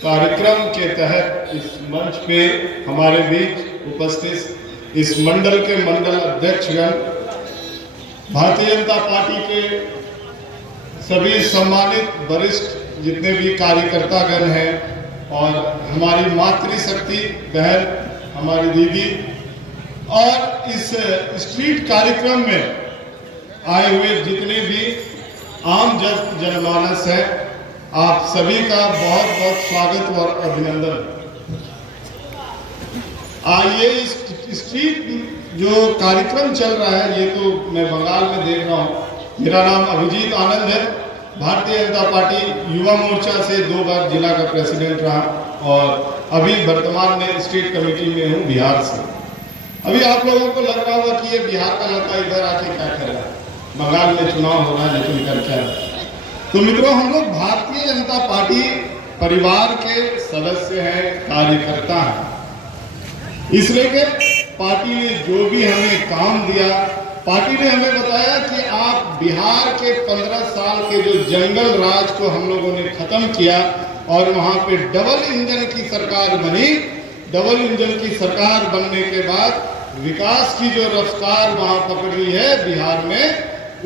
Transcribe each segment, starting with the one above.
कार्यक्रम के तहत इस मंच पे हमारे बीच उपस्थित इस मंडल के मंडल अध्यक्षगण, भारतीय जनता पार्टी के सभी सम्मानित वरिष्ठ जितने भी कार्यकर्तागण हैं और हमारी मातृशक्ति बहन, हमारी दीदी, और इस स्ट्रीट कार्यक्रम में आए हुए जितने भी आम जनमानस है, आप सभी का बहुत बहुत स्वागत और अभिनंदन। ये स्ट्रीट जो कार्यक्रम चल रहा है, ये तो मैं बंगाल में देख रहा हूँ। मेरा नाम अभिजीत आनंद है, भारतीय जनता पार्टी युवा मोर्चा से 2 बार जिला का प्रेसिडेंट रहा और अभी वर्तमान में स्टेट कमेटी में हूँ बिहार से। अभी आप लोगों को लग रहा होगा कि ये बिहार का लड़का इधर आके क्या कर रहा है, बंगाल में चुनाव हो रहा है लेकिन कर क्या रहा है। तो मित्रों, हम लोग भारतीय जनता पार्टी परिवार के सदस्य हैं, कार्यकर्ता हैं। इसलिए पार्टी ने जो भी हमें काम दिया, पार्टी ने हमें बताया कि आप बिहार के 15 साल के जो जंगल राज को हम लोगों ने खत्म किया और वहां पे डबल इंजन की सरकार बनी। डबल इंजन की सरकार बनने के बाद विकास की जो रफ्तार वहां पकड़ी है बिहार में,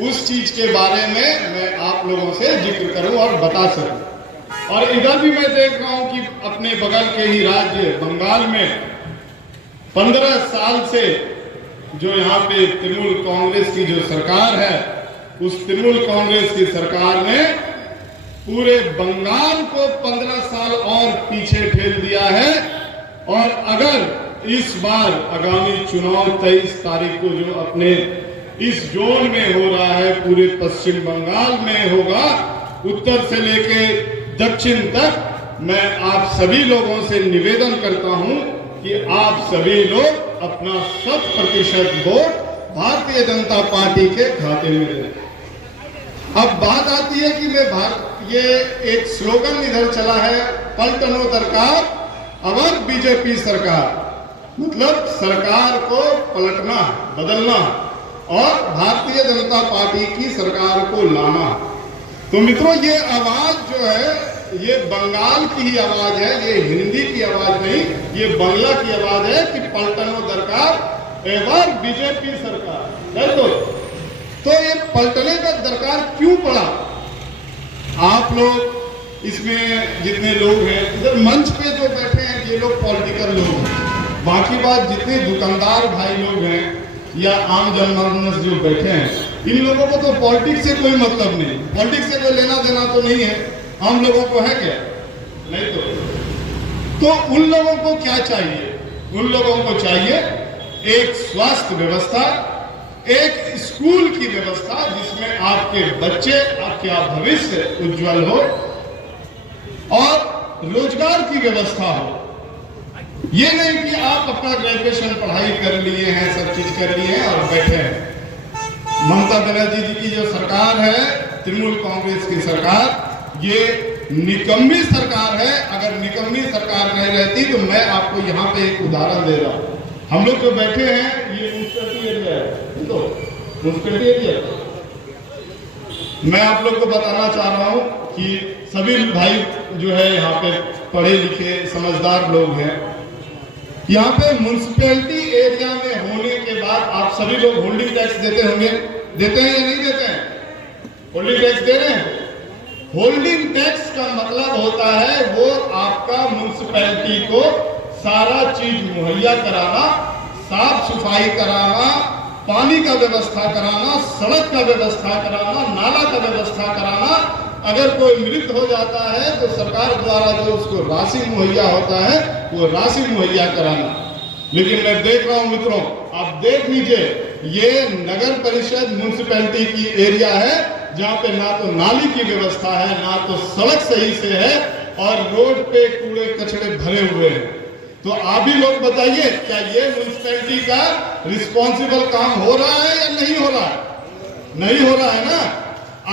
उस चीज के बारे में मैं आप लोगों से जिक्र करूं और बता सकूं। और इधर भी मैं देख रहा हूं कि अपने बगल के ही राज्य बंगाल में 15 साल से जो यहाँ पे तृणमूल कांग्रेस की जो सरकार है, उस तृणमूल कांग्रेस की सरकार ने पूरे बंगाल को 15 साल और पीछे ठेल दिया है। और अगर इस बार आगामी चुनाव 23 तारीख को जो अपने इस जोन में हो रहा है, पूरे पश्चिम बंगाल में होगा, उत्तर से लेके दक्षिण तक, मैं आप सभी लोगों से निवेदन करता हूं कि आप सभी लोग अपना 100% वोट भारतीय जनता पार्टी के खाते में दें। अब बात आती है कि ये एक स्लोगन इधर चला है, पलटनो दरकार अवर बीजेपी सरकार, मतलब सरकार को पलटना, बदलना और भारतीय जनता पार्टी की सरकार को लाना। तो मित्रों, ये आवाज जो है, ये बंगाल की ही आवाज है, ये हिंदी की आवाज नहीं, ये बांग्ला की आवाज है कि पलटनो दरकार एवर बीजेपी सरकार। तो ये पलटने का दरकार क्यों पड़ा? आप लोग इसमें जितने लोग हैं, इधर मंच पे जो बैठे हैं, ये लोग पॉलिटिकल लोग हैं। बाकी बात जितने दुकानदार भाई लोग हैं या आम जनमानस जो बैठे हैं, इन लोगों को तो पॉलिटिक्स से कोई मतलब नहीं, पॉलिटिक्स से कोई लेना देना तो नहीं है। हम लोगों को है क्या? नहीं। तो उन लोगों को क्या चाहिए? उन लोगों को चाहिए एक स्वास्थ्य व्यवस्था, एक स्कूल की व्यवस्था जिसमें आपके बच्चे, आपका भविष्य उज्जवल हो, और रोजगार की व्यवस्था हो। ये नहीं कि आप अपना ग्रेजुएशन पढ़ाई कर लिए हैं, सब चीज कर लिए हैं और बैठे हैं। ममता बनर्जी जी की जो सरकार है, तृणमूल कांग्रेस की सरकार, ये निकम्मी सरकार है। अगर निकम्मी सरकार नहीं रहती तो मैं आपको यहाँ पे एक उदाहरण दे रहा हूँ। हम लोग जो बैठे हैं, ये म्युनिसिपैलिटी एरिया है, तो म्युनिसिपैलिटी एरिया, मैं आप लोग को बताना चाह रहा हूँ कि सभी भाई जो है यहाँ पे पढ़े लिखे समझदार लोग हैं। यहाँ पे म्युनिसिपैलिटी एरिया में होने के बाद आप सभी लोग होल्डिंग टैक्स देते होंगे, देते हैं या नहीं देते हैं? होल्डिंग टैक्स दे रहे हैं। होल्डिंग टैक्स का मतलब होता है वो आपका म्युनिसिपैलिटी को सारा चीज मुहैया कराना, साफ सफाई कराना, पानी का व्यवस्था कराना, सड़क का व्यवस्था कराना, नाला का व्यवस्था कराना। अगर कोई मृत हो जाता है तो सरकार द्वारा जो उसको राशि मुहैया होता है, वो राशि मुहैया कराना। लेकिन मैं देख रहा हूं मित्रों, आप देख लीजिए, ये नगर परिषद म्युनिसिपैलिटी की एरिया है जहाँ पे ना तो नाली की व्यवस्था है, ना तो सड़क सही से है, और रोड पे कूड़े कचड़े भरे हुए हैं। तो आप ही लोग बताइए, क्या ये म्युनिसिपैलिटी का रिस्पॉन्सिबल काम हो रहा है या नहीं हो रहा है? नहीं हो रहा है ना।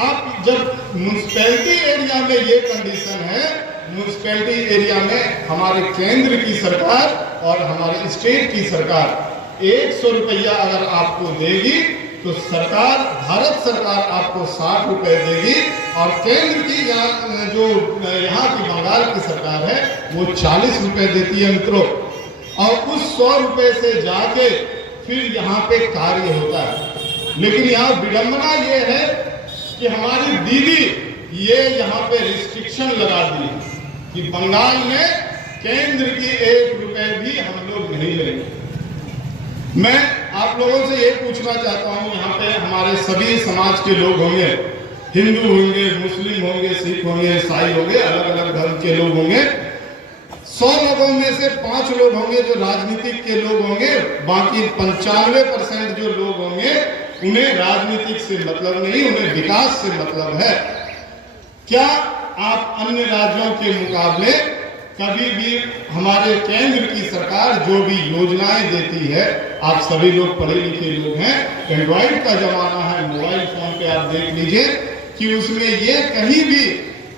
आप जब म्युनिसिपैलिटी एरिया में ये कंडीशन है, म्युनिसिपैलिटी एरिया में हमारे केंद्र की सरकार और हमारे स्टेट की सरकार 100 रुपया अगर आपको देगी तो सरकार, भारत सरकार आपको 60 रुपए देगी और केंद्र की जो यहाँ की बंगाल की सरकार है वो 40 रुपए देती है मित्रों। और उस 100 रुपए से जाके फिर यहाँ पे कार्य होता है। लेकिन यहाँ विडंबना ये है कि हमारी दीदी ये यहाँ पे रिस्ट्रिक्शन लगा दी कि बंगाल में केंद्र की 1 रुपए भी हम लोग नहीं लेंगे। मैं आप लोगों से ये पूछना चाहता हूँ, यहाँ पे हमारे सभी समाज के लोग होंगे, हिंदू होंगे, मुस्लिम होंगे, सिख होंगे, ईसाई होंगे, अलग अलग धर्म के लोग होंगे। 100 लोगों में से 5 लोग होंगे जो राजनीतिक के लोग होंगे, बाकी 95% जो लोग होंगे उन्हें राजनीतिक से मतलब नहीं, उन्हें विकास से मतलब है। क्या आप अन्य राज्यों के मुकाबले कभी भी हमारे केंद्र की सरकार जो भी योजनाएं देती है, आप सभी लोग पढ़े लिखे लोग हैं, एंड्रॉइड का जमाना है, मोबाइल फोन पे आप देख लीजिए कि उसमें ये कहीं भी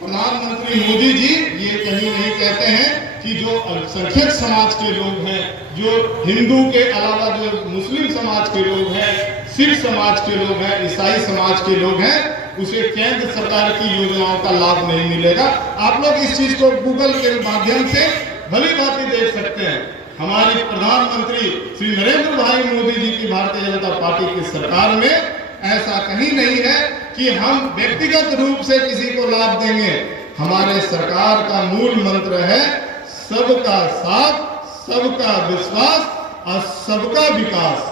प्रधानमंत्री मोदी जी ये कहीं नहीं कहते हैं कि जो अल्पसंख्यक समाज के लोग हैं, जो हिंदू के अलावा जो मुस्लिम समाज के लोग हैं, सिख समाज के लोग हैं, ईसाई समाज के लोग हैं, उसे केंद्र सरकार की योजनाओं का लाभ नहीं मिलेगा। आप लोग इस चीज को गूगल के माध्यम से भली भांति देख सकते हैं। हमारी प्रधानमंत्री श्री नरेंद्र भाई मोदी जी की भारतीय जनता पार्टी की सरकार में ऐसा कहीं नहीं है कि हम व्यक्तिगत रूप से किसी को लाभ देंगे। हमारे सरकार का मूल मंत्र है सबका साथ, सबका विश्वास और सबका विकास।